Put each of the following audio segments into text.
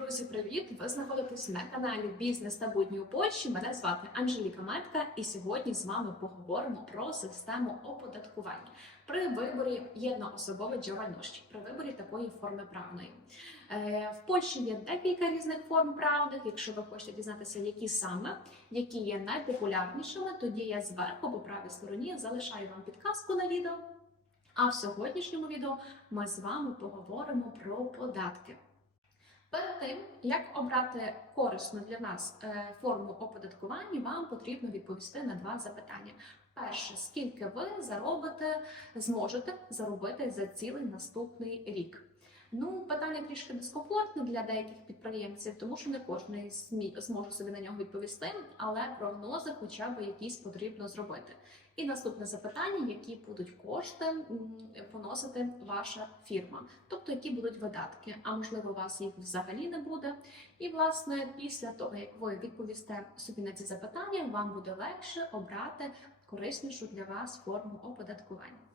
Друзі, привіт! Ви знаходитесь на каналі Бізнес та будні у Польщі. Мене звати Анжеліка Метка, і сьогодні з вами поговоримо про систему оподаткування при виборі єдноособової діяльності, при виборі такої форми правної. Е, В Польщі є декілька різних форм правних. Якщо ви хочете дізнатися, які саме, які є найпопулярнішими, тоді я зверху по правій стороні залишаю вам підказку на відео. А в сьогоднішньому відео ми з вами поговоримо про податки. Перед тим, як обрати корисну для нас е, форму оподаткування, вам потрібно відповісти на два запитання. Перше, скільки ви заробите, зможете заробити за цілий наступний рік? Ну, питання трішки дискомфортне для деяких підприємців, тому що не кожен зможе собі на нього відповісти, але прогнози хоча б якісь потрібно зробити. І наступне запитання: які будуть кошти поносити ваша фірма, тобто які будуть видатки, а можливо, у вас їх взагалі не буде. І власне, після того як ви відповісте собі на ці запитання, вам буде легше обрати кориснішу для вас форму оподаткування.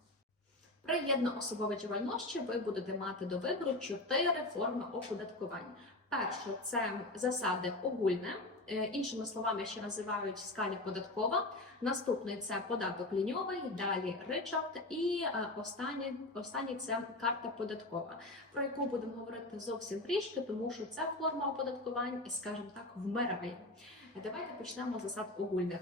При єдноособовій діяльності ви будете мати до вибору чотири форми оподаткування. Перше це засади огульне, е, іншими словами, ще називають скаля податкова. Наступний це податок ліньовий, далі ричард, і е, останній, останній це карта податкова, про яку будемо говорити зовсім трішки, тому що ця форма оподаткування, скажімо так, вмирає. Давайте почнемо з засад огульних.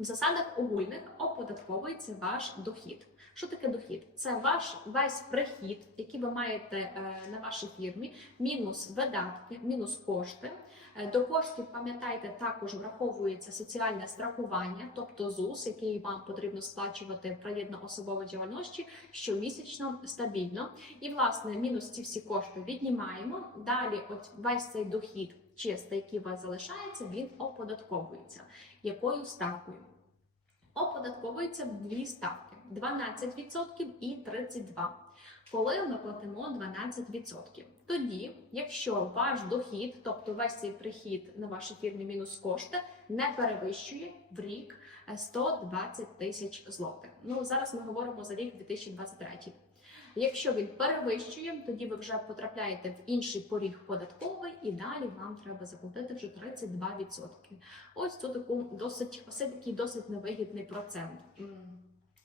В засадах огульних оподатковується ваш дохід. Що таке дохід? Це ваш весь прихід, який ви маєте е, на вашій фірмі, мінус видатки, мінус кошти. Е, До коштів, пам'ятайте, також враховується соціальне страхування, тобто ЗУС, який вам потрібно сплачувати при єдноособовій діяльності щомісячно стабільно. І власне мінус ці всі кошти віднімаємо. Далі, от весь цей дохід чистий, який у вас залишається, він оподатковується. Якою ставкою? Оподатковується в дві ставки: 12% і 32%. Коли ми платимо 12%? Тоді, якщо ваш дохід, тобто весь цей прихід на ваші фірмі мінус кошти, не перевищує в рік е, 120 тисяч злотих. Ну зараз ми говоримо за рік 2023. Якщо він перевищує, тоді ви вже потрапляєте в інший поріг податковий, і далі вам треба заплатити вже 32%. Ось це досить ось такий досить невигідний процент.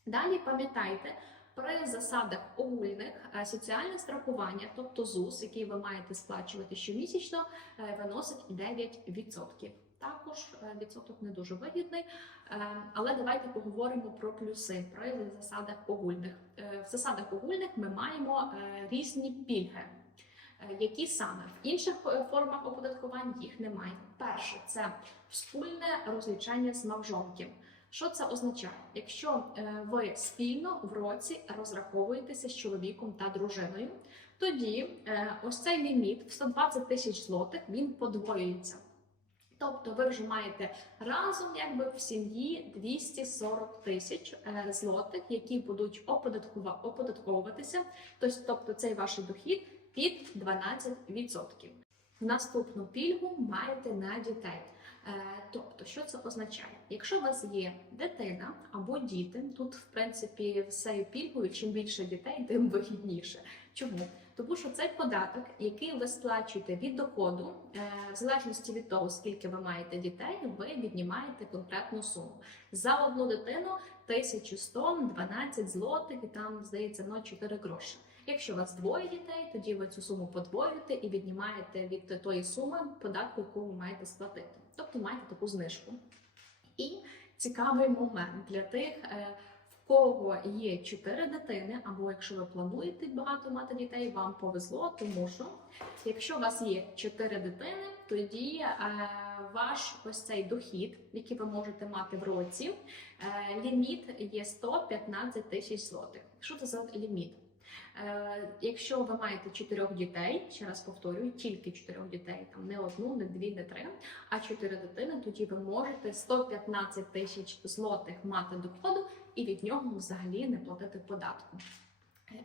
Далі пам'ятайте. При засадах огульних е, соціальне страхування, тобто ЗУС, який ви маєте сплачувати щомісячно, е, виносить 9%. Також е, відсоток не дуже вигідний, Е, але давайте поговоримо про плюси при засадах огульних. Е, В засадах огульних ми маємо різні пільги. Які саме в інших формах оподаткування їх немає. Перше це спільне розлічення з мавжонків. Що це означає? Якщо ви спільно в році розраховуєтеся з чоловіком та дружиною, тоді ось цей ліміт в 120 тисяч злотих він подвоюється. Тобто ви вже маєте разом, якби в сім'ї 240 тисяч е, злотих, які будуть оподатковуватися. Тобто, цей ваш дохід під 12%. Наступну пільгу маєте на дітей. Е, Тобто, що це означає? Якщо у вас є дитина або діти, тут в принципі цією пільгою, чим більше дітей, тим вигідніше. Чому? Тому що цей податок, який ви сплачуєте від доходу, е, в залежності від того, скільки ви маєте дітей, ви віднімаєте конкретну суму. За одну дитину 1112 злотих, і там здається 0,4 гроші. Якщо у вас двоє дітей, тоді ви цю суму подвоюєте і віднімаєте від тої суми податку, яку ви маєте сплатити. Тобто маєте таку знижку. І цікавий момент для тих, е, кого є чотири дитини, або якщо ви плануєте багато мати дітей, вам повезло, тому що якщо у вас є чотири дитини, тоді е, ваш ось цей дохід, який ви можете мати в році, е, ліміт є 115 тисяч злотих. Що це за ліміт? Е, Якщо ви маєте чотирьох дітей, ще раз повторюю, тільки чотирьох дітей, там не одну, не дві, не три, а чотири дитини, тоді ви можете 115 тисяч злотих мати доходу і від нього взагалі не платити податку.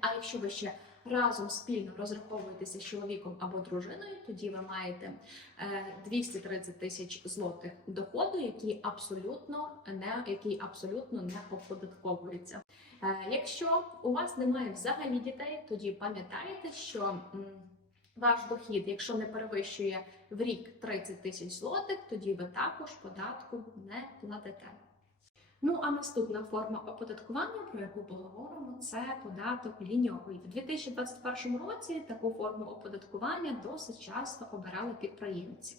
А якщо ви ще разом спільно розраховуєтеся з чоловіком або дружиною, тоді ви маєте е, 230 тисяч злотих доходу, який абсолютно не який абсолютно не оподатковується. Е, Якщо у вас немає взагалі дітей, тоді пам'ятайте, що ваш дохід, якщо не перевищує в рік 30 тисяч злотих, тоді ви також податку не платите. Ну а наступна форма оподаткування, про яку поговоримо, це податок ліньовий. В 2021 році таку форму оподаткування досить часто обирали підприємці.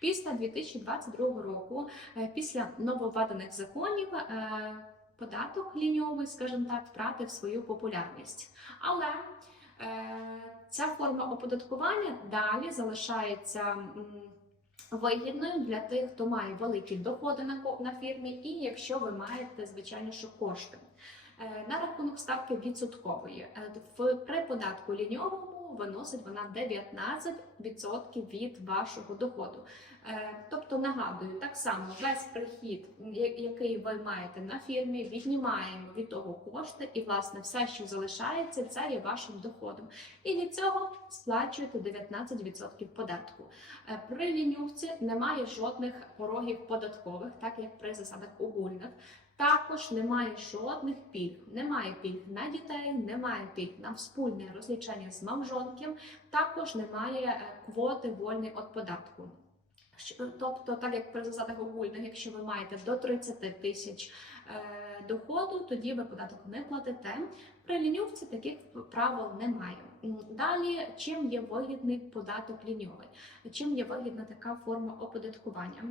Після 2022 року, е, після нововведених законів, е, податок ліньовий, скажімо так, втратив свою популярність. Але е, ця форма оподаткування далі залишається. Вигідною для тих, хто має великі доходи на, на фірмі, і якщо ви маєте, звичайно, що кошти. Е, На рахунок ставки відсоткової Е, при податку ліньовому виносить вона 19% від вашого доходу. Е, Тобто нагадую, так само весь прихід, який ви маєте на фірмі, віднімаємо від того кошти, і власне все, що залишається, це є вашим доходом. І від цього сплачуєте 19% податку. Е, При лінювці немає жодних порогів податкових, так як при засадах огульних. Також немає жодних пільг. Немає пільг на дітей, немає пільг на спільне розлічення з мамжонків, також немає е, квоти вольної від податку. Тобто, так як при засадах огульних, якщо ви маєте до 30 тисяч е, доходу, тоді ви податок не платите. При лінювці таких правил немає. Далі, чим є вигідний податок ліньовий? Чим є вигідна така форма оподаткування?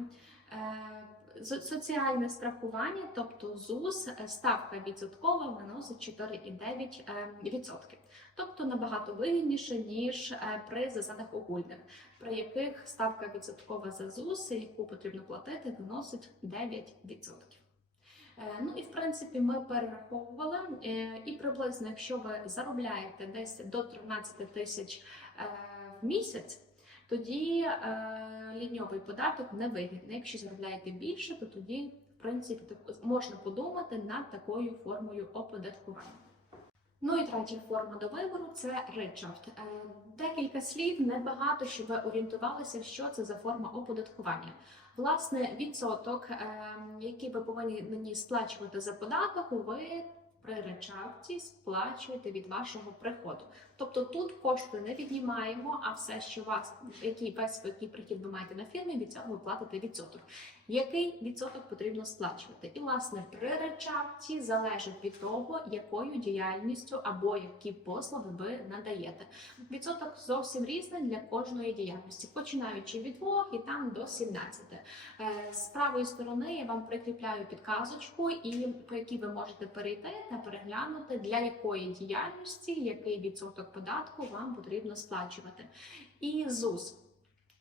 Соціальне страхування, тобто ЗУС, е, ставка відсоткова виносить 4,9%. е. Тобто набагато вигідніше, ніж е, при засадах огульних, при яких ставка відсоткова за ЗУС, яку потрібно платити, виносить 9%. Е, Ну і в принципі ми перераховували, і приблизно, якщо ви заробляєте десь до 13 тисяч в місяць, тоді е, ліньовий податок не вигідний. Якщо заробляєте більше, то тоді в принципі так- можна подумати над такою формою оподаткування. Ну і третя форма до вибору це ричард. Е, Декілька слів, небагато, щоб ви орієнтувалися, що це за форма оподаткування. Власне, відсоток, е, який ви повинні мені сплачувати за податок, ви при речавці сплачуєте від вашого приходу. Тобто тут кошти не віднімаємо, а все, що вас, який весь який прихід ви маєте на фірмі, від цього ви платите відсоток. Який відсоток потрібно сплачувати? І власне при речавці залежить від того, якою діяльністю або які послуги ви надаєте. Відсоток зовсім різний для кожної діяльності, починаючи від 2 і там до 17. Е, З правої сторони я вам прикріпляю підказочку, і по якій ви можете перейти та переглянути, для якої діяльності який відсоток податку вам потрібно сплачувати. І ЗУС.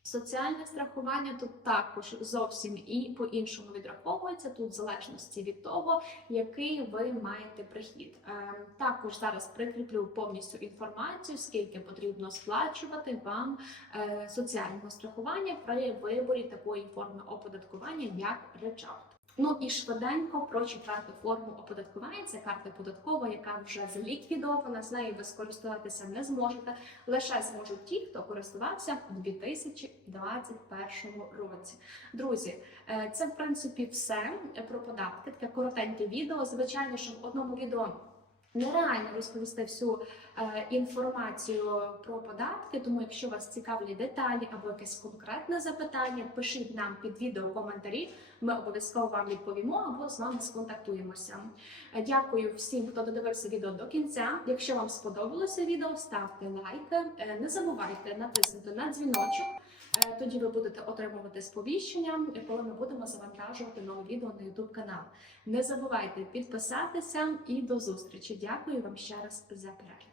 Соціальне страхування тут також зовсім і по-іншому відраховується тут в залежності від того, який ви маєте прихід. Е, Також зараз прикріплю повністю інформацію, скільки потрібно сплачувати вам е, соціального страхування при виборі такої форми оподаткування, як речавт. Ну і швиденько про четверту форму оподаткування. Це карта податкова, яка вже зліквідована, З нею ви скористуватися не зможете. Лише зможуть ті, хто користувався у 2021 році. Друзі, е, це в принципі все про податки. Таке коротеньке відео. Звичайно, що в одному відео. Нереально розповісти всю е, інформацію про податки, тому якщо вас цікавлять деталі або якесь конкретне запитання, пишіть нам під відео коментарі. Ми обов'язково вам відповімо або з вами сконтактуємося. Е, Дякую всім, хто додивився відео до кінця. Якщо вам сподобалося відео, ставте лайк. Е, Не забувайте натиснути на дзвіночок. Е, Тоді ви будете отримувати сповіщення, коли ми будемо завантажувати нове відео на YouTube канал. Не забувайте підписатися і до зустрічі. Дякую вам ще раз за перегляд.